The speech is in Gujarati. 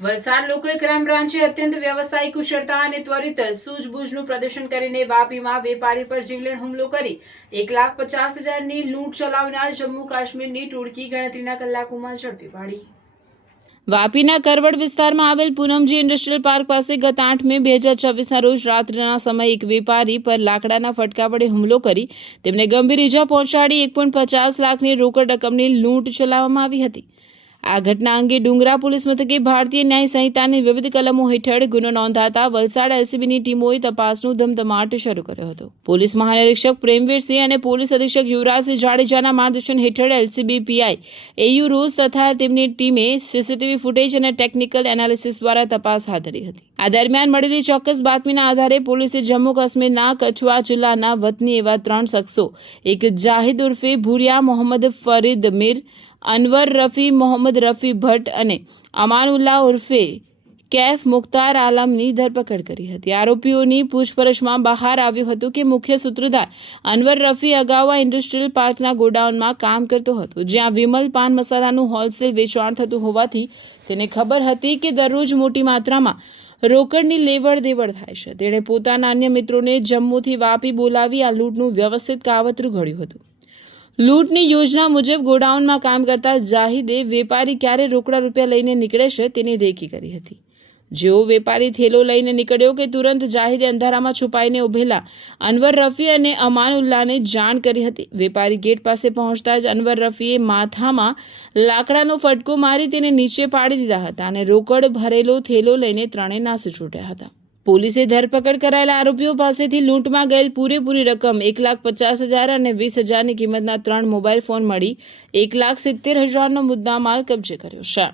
વલસાડ લોકોએ ક્રાઇમ બ્રાન્ચે અત્યંત વ્યવસાયિક કુશળતા અને ત્વરિત સૂઝબૂઝનું પ્રદર્શન કરીને વાપીમાં વેપારી પર જીવલેણ હુમલો કરી 1,50,000ની લૂંટ ચલાવનાર જમ્મુ કાશ્મીરની ટોળકી ગણતરીના કલાકોમાં ઝડપી પાડી। વાપીના કરવડ વિસ્તારમાં આવેલ પૂનમજી ઇન્ડસ્ટ્રીયલ પાર્ક પાસે ગત 8 મે 2024ના રોજ રાત્રિના સમયે એક વેપારી પર લાકડાના ફટકા વડે હુમલો કરી તેમને ગંભીર ઈજા પહોંચાડી 1.50 લાખની રોકડ રકમની લૂંટ ચલાવવામાં આવી હતી। આ ઘટના અંગે ડુંગરા પોલીસ મથકે ભારતીય ન્યાય સંહિતાની વિવિધ કલમો હેઠળ ગુનો નોંધાતા વલસાડ એલસીબીની ટીમોએ તપાસનો ધમધમાટ શરૂ કર્યો હતો। પોલીસ મહાનિરીક્ષક પ્રેમવીરસિંહ અને પોલીસ અધિક્ષક યુવરાજસિંહ જાડેજાના માર્ગદર્શન હેઠળ એલસીબી પીઆઈ એયુ રોઝ તથા તેમની ટીમે સીસીટીવી ફૂટેજ અને ટેકનિકલ એનાલિસિસ દ્વારા તપાસ હાથ ધરી હતી। આ દરમિયાન મળેલી ચોક્કસ બાતમીના આધારે પોલીસે જમ્મુ કાશ્મીરના કછવા જિલ્લાના વતની એવા 3 શખ્સો એક જાહિદ ઉર્ફે ભુરિયા મોહમ્મદ ફરીદ મીર, અનવર રફી મોહમ્મદ રફી ભટ્ટ અને અમાનુલ્લાહ ઉર્ફે कैफ मुख्तार आलमની ધરપકડ કરી હતી। આરોપીઓની પૂછપરછમાં બહાર આવ્યું હતું કે મુખ્ય સૂત્રધાર અનવર રફી અગાઉ ઇન્ડસ્ટ્રીયલ પાર્કના ગોડાઉનમાં કામ કરતો હતો, જ્યાં વિમલ પાન મસાલાનું હોલસેલ વેચાણ થતું હોવાથી તેને ખબર હતી કે દરરોજ મોટી માત્રામાં રોકડની લેવડ દેવડ થાય છે। તેણે પોતાના અન્ય મિત્રોને જમ્મુથી વાપી બોલાવી આ લૂંટનું વ્યવસ્થિત કાવતરું ઘડ્યું હતું। લૂંટની યોજના મુજબ ગોડાઉનમાં કામ કરતા જાહિદે વેપારી ક્યારે રોકડા રૂપિયા લઈને નીકળે છે તેની રેકી કરી હતી। જેવો વેપારી થેલો લઈને નીકળ્યો કે તુરંત જાહિદે અંધારામાં છુપાઈને ઉભેલા અનવર રફી અને અમાનુલ્લાહને જાણ કરી હતી। વેપારી ગેટ પાસે પહોંચતા જ અનવર રફીએ માથામાં લાકડાનો ફટકો મારી તેને નીચે પાડી દીધા હતા અને રોકડ ભરેલો થેલો લઈને ત્રણેય નાસી છૂટ્યા હતા। પોલીસે ધરપકડ કરાયેલા આરોપીઓ પાસેથી લૂંટમાં ગયેલ પૂરેપૂરી રકમ 1,50,000 અને 20,000ની કિંમતના 3 મોબાઈલ ફોન મળી 1,70,000નો મુદ્દામાલ કબજે કર્યો છે।